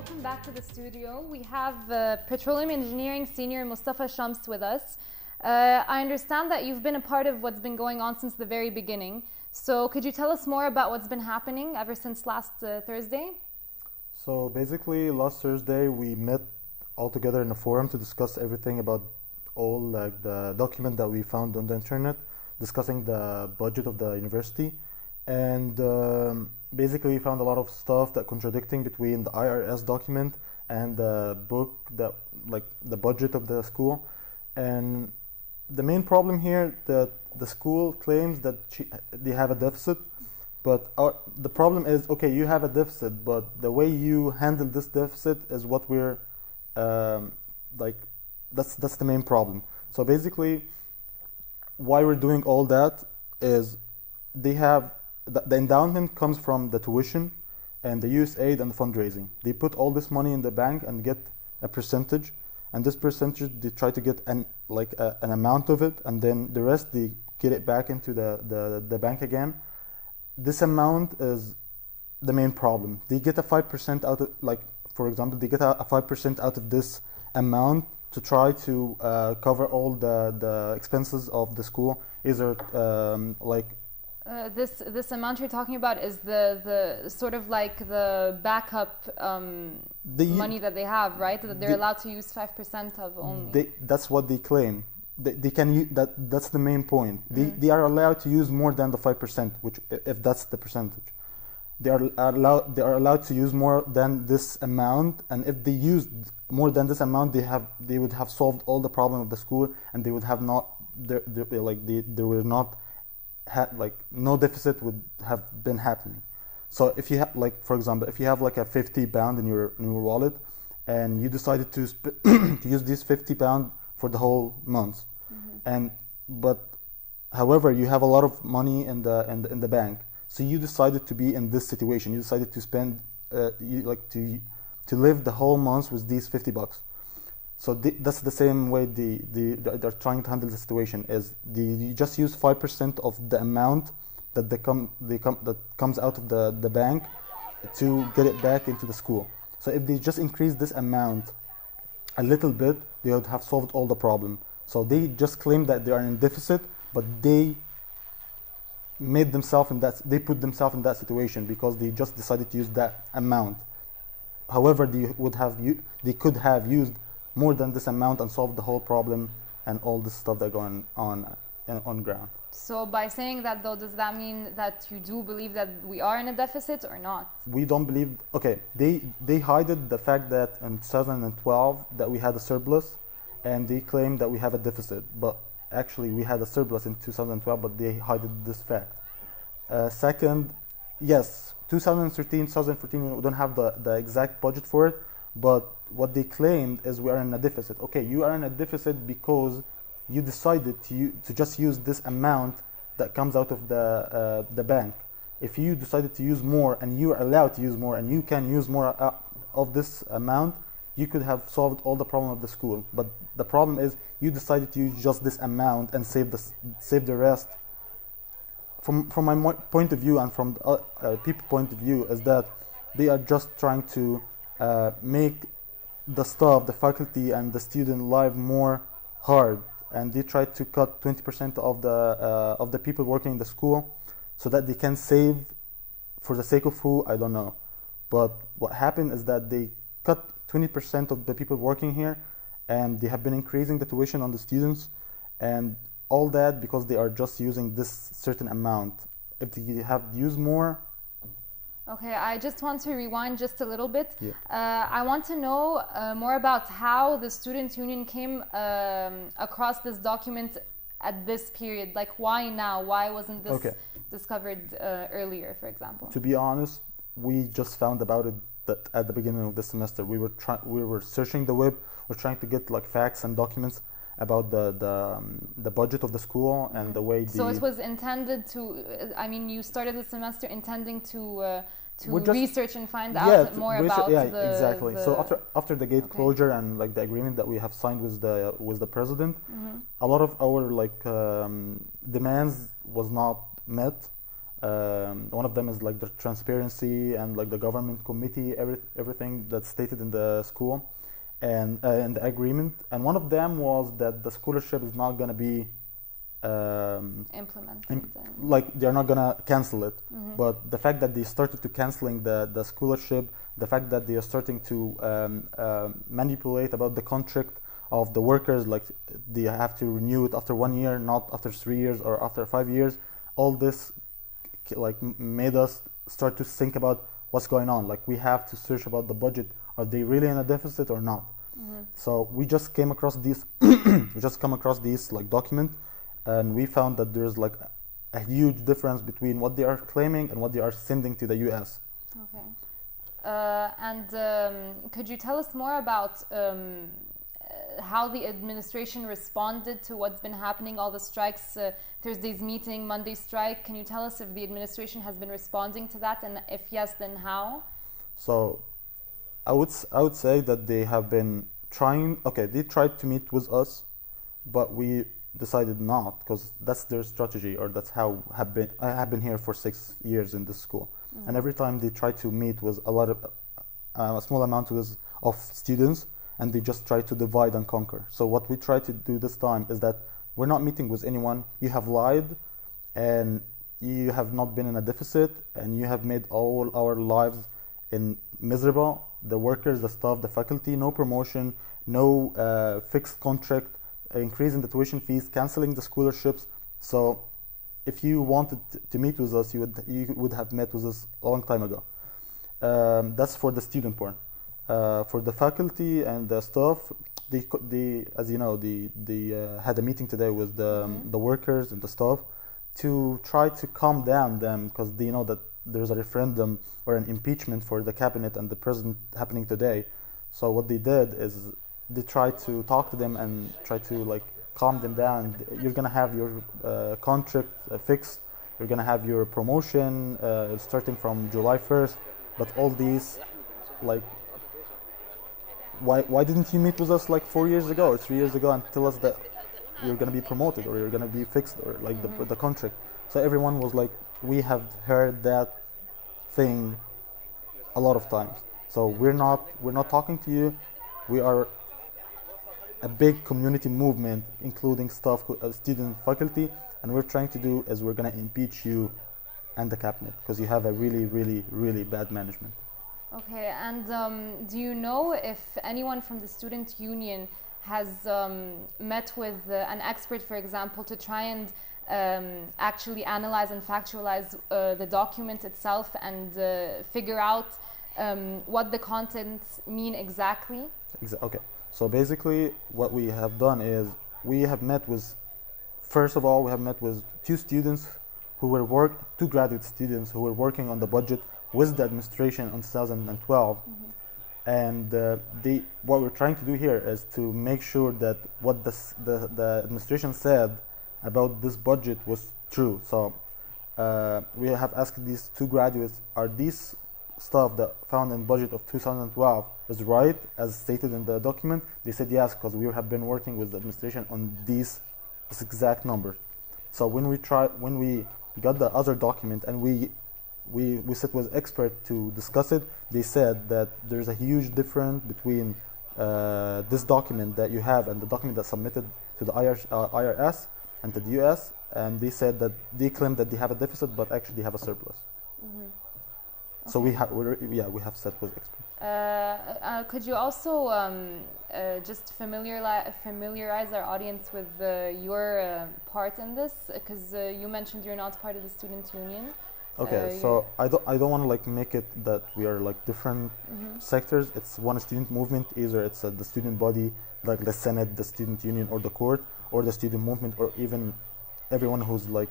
welcome back to the studio. We have Petroleum Engineering Senior Moustafa Shams with us. I understand that you've been a part of what's been going on since the very beginning. So could you tell us more about what's been happening ever since last Thursday? So basically, last Thursday we met all together in a forum to discuss everything about all the document that we found on the internet, discussing the budget of the university, and basically we found a lot of stuff that contradicting between the IRS document and the book that the budget of the school. And the main problem here that the school claims that they have a deficit, but the problem is, okay, you have a deficit, but the way you handle this deficit is what we're that's the main problem. So basically, why we're doing all that is they have the endowment comes from the tuition and the USAID and the fundraising. They put all this money in the bank and get a percentage, and this percentage they try to get an amount of it, and then the rest they get it back into the bank again. This amount is the main problem. They get a 5% out of, for example, they get a 5% out of this amount to try to cover all the expenses of the school. Either this amount you're talking about is the sort of like the backup money that they have, right? That they're allowed to use 5% of only. That's what they claim. They can use that. That's the main point. They are allowed to use more than the 5%, which if that's the percentage, they are allowed to use more than this amount. And if they used more than this amount, they would have solved all the problem of the school, and they would have not there would not no deficit would have been happening. So if you have for example, if you have a 50 pound in your wallet, and you decided to to use these 50 pound for the whole month, but however you have a lot of money in the bank, so you decided to be in this situation. You decided to spend to live the whole month with these $50. So that's the same way they're trying to handle the situation. Is you just use 5% of the amount that that comes out of the bank to get it back into the school. So if they just increase this amount a little bit, they would have solved all the problem. So they just claim that they are in deficit, but they made themselves they put themselves in that situation because they just decided to use that amount. However, they could have used more than this amount and solved the whole problem and all this stuff that going on ground. So by saying that, though, does that mean that you do believe that we are in a deficit or not? We don't believe. Okay, they hid the fact that in 2012 that we had a surplus, and they claim that we have a deficit, but actually we had a surplus in 2012, but they hid this fact. Second, yes, 2013, 2014, we don't have the exact budget for it, but what they claimed is we are in a deficit. Okay, you are in a deficit because you decided to just use this amount that comes out of the bank. If you decided to use more, and you are allowed to use more, and you can use more of this amount, you could have solved all the problem of the school. But the problem is you decided to use just this amount and save the rest. From my point of view and from people's point of view, is that they are just trying to make the staff, the faculty, and the student life more hard, and they try to cut 20% of the people working in the school, so that they can save for the sake of who, I don't know. But what happened is that they cut 20% of the people working here, and they have been increasing the tuition on the students, and all that because they are just using this certain amount. If they have used more. Okay, I just want to rewind just a little bit. Yeah. I want to know more about how the Student Union came across this document at this period. Like, why now? Why wasn't this discovered earlier, for example? To be honest, we just found about it that at the beginning of the semester. We were searching the web. We're trying to get facts and documents about the budget of the school and the way. So it was intended to. I mean, you started the semester intending to research and find out more about. Yeah, exactly. So after the gate closure and the agreement that we have signed with the president, a lot of our demands was not met. One of them is like the transparency and like the government committee, everything that's stated in the school and in the agreement. And one of them was that the scholarship is not gonna be implemented. Like they're not gonna cancel it. But the fact that they started to canceling the scholarship, the fact that they are starting to manipulate about the contract of the workers, like they have to renew it after 1 year, not after 3 years or after 5 years. All this like made us start to think about what's going on. Like we have to search about the budget. Are they really in a deficit or not? So we just came across this. We just come across this like document, and we found that there's like a huge difference between what they are claiming and what they are sending to the U.S. Okay. And could you tell us more about how the administration responded to what's been happening, all the strikes, Thursday's meeting, Monday's strike? Can you tell us if the administration has been responding to that, and if yes, then how? So I would say that they have been trying. Okay, they tried to meet with us, but we decided not, because that's their strategy, or that's how I have been here for 6 years in this school. And every time they try to meet with a lot of a small amount of students, and they just try to divide and conquer. So what we try to do this time is that we're not meeting with anyone. You have lied, and you have not been in a deficit, and you have made all our lives miserable. The workers, the staff, the faculty, no promotion, no fixed contract, increasing the tuition fees, canceling the scholarships. So if you wanted to meet with us, you would have met with us a long time ago. That's for the student part. For the faculty and the staff, they as you know, they had a meeting today with the workers and the staff to try to calm down them, because they know that there's a referendum or an impeachment for the cabinet and the president happening today. So what they did is they tried to talk to them and try to like calm them down. You're gonna have your contract fixed. You're gonna have your promotion starting from July 1st. But all these, like, why didn't you meet with us like 4 years ago or 3 years ago and tell us that you're gonna be promoted or you're gonna be fixed or like the contract? So everyone was like, we have heard that thing a lot of times. So we're not talking to you. We are a big community movement, including staff, student, faculty, and we're trying to do is we're gonna impeach you and the cabinet because you have a really, really, really bad management. Okay, and do you know if anyone from the student union has met with an expert, for example, to try and actually analyze and factualize the document itself and figure out what the contents mean exactly? Okay, so basically what we have done is we have met with, first of all, we have met with two graduate students who were working on the budget with the administration in 2012. And what we're trying to do here is to make sure that what the administration said about this budget was true. So we have asked these two graduates, are these stuff that found in budget of 2012 is right as stated in the document? They said yes, because we have been working with the administration on this exact numbers. So when we got the other document and we sit with experts to discuss it, they said that there's a huge difference between this document that you have and the document that's submitted to the IRS and to the US, and they said that they claim that they have a deficit but actually they have a surplus. Okay. So we have sat with experts. Could you also just familiarize our audience with your part in this? Because you mentioned you're not part of the student union. Okay, so I don't want to like make it that we are like different sectors. It's one student movement. Either it's the student body, like the Senate, the student union, or the court, or the student movement, or even everyone who's like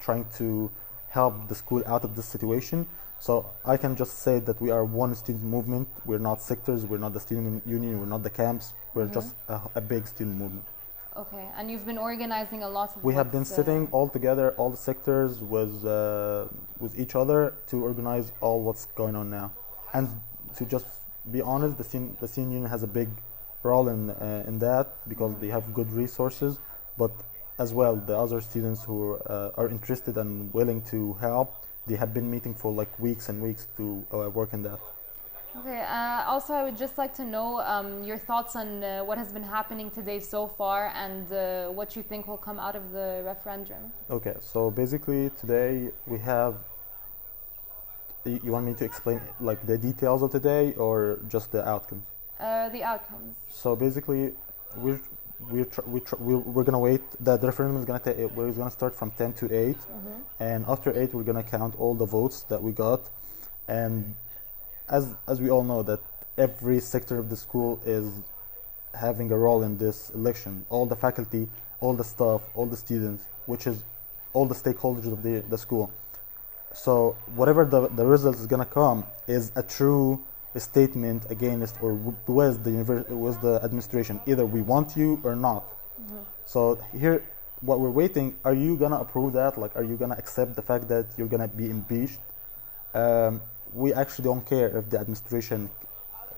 trying to help the school out of this situation. So I can just say that we are one student movement. We're not sectors. We're not the student union. We're not the camps. We're just a big student movement. Okay, and you've been organizing a lot of. We have been sitting all together, all the sectors, with each other to organize all what's going on now, and to just be honest, the student union has a big role in that because they have good resources, but as well, the other students who are interested and willing to help, they have been meeting for like weeks and weeks to work in that. Okay, also I would just like to know your thoughts on what has been happening today so far and what you think will come out of the referendum. Okay, so basically today we have, you want me to explain like the details of today or just the outcomes? The outcomes. So basically we're gonna wait. The referendum is gonna take. We're gonna start from 10 to 8, and after 8 we're gonna count all the votes that we got, and as we all know that every sector of the school is having a role in this election. All the faculty, all the staff, all the students, which is all the stakeholders of the school. So whatever the result is gonna come is a true statement against or with the administration. Either we want you or not. So here, what we're waiting. Are you gonna approve that? Like, are you gonna accept the fact that you're gonna be impeached? We actually don't care if the administration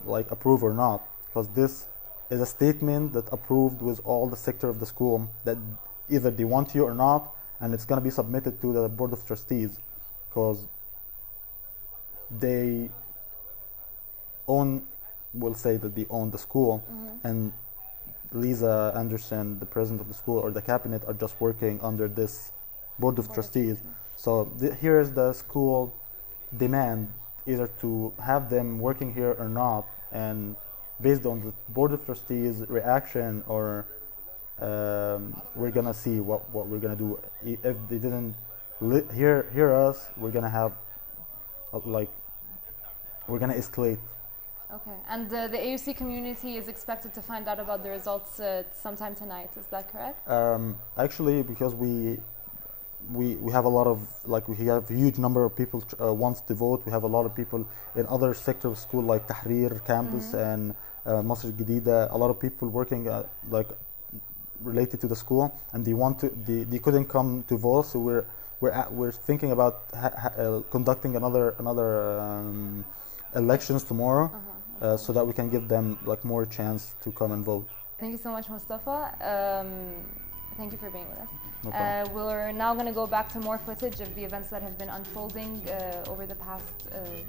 like approve or not, because this is a statement that approved with all the sector of the school that either they want you or not, and it's gonna be submitted to the board of trustees, because they will say that they own the school, and Lisa Anderson, the president of the school, or the cabinet are just working under this board of trustees. So here is the school demand, either to have them working here or not, and based on the board of trustees reaction, or we're gonna see what we're gonna do. If they didn't hear us, we're gonna have we're gonna escalate. Okay, and the AUC community is expected to find out about the results sometime tonight. Is that correct? Actually, because we have a lot of we have a huge number of people wants to vote. We have a lot of people in other sectors of school like Tahrir campus and Masr Jadida. A lot of people working related to the school, and they couldn't come to vote. So we're thinking about conducting another elections tomorrow, so that we can give them more chance to come and vote. Thank you so much, Moustafa. Thank you for being with us. No problem. We're now going to go back to more footage of the events that have been unfolding over the past week.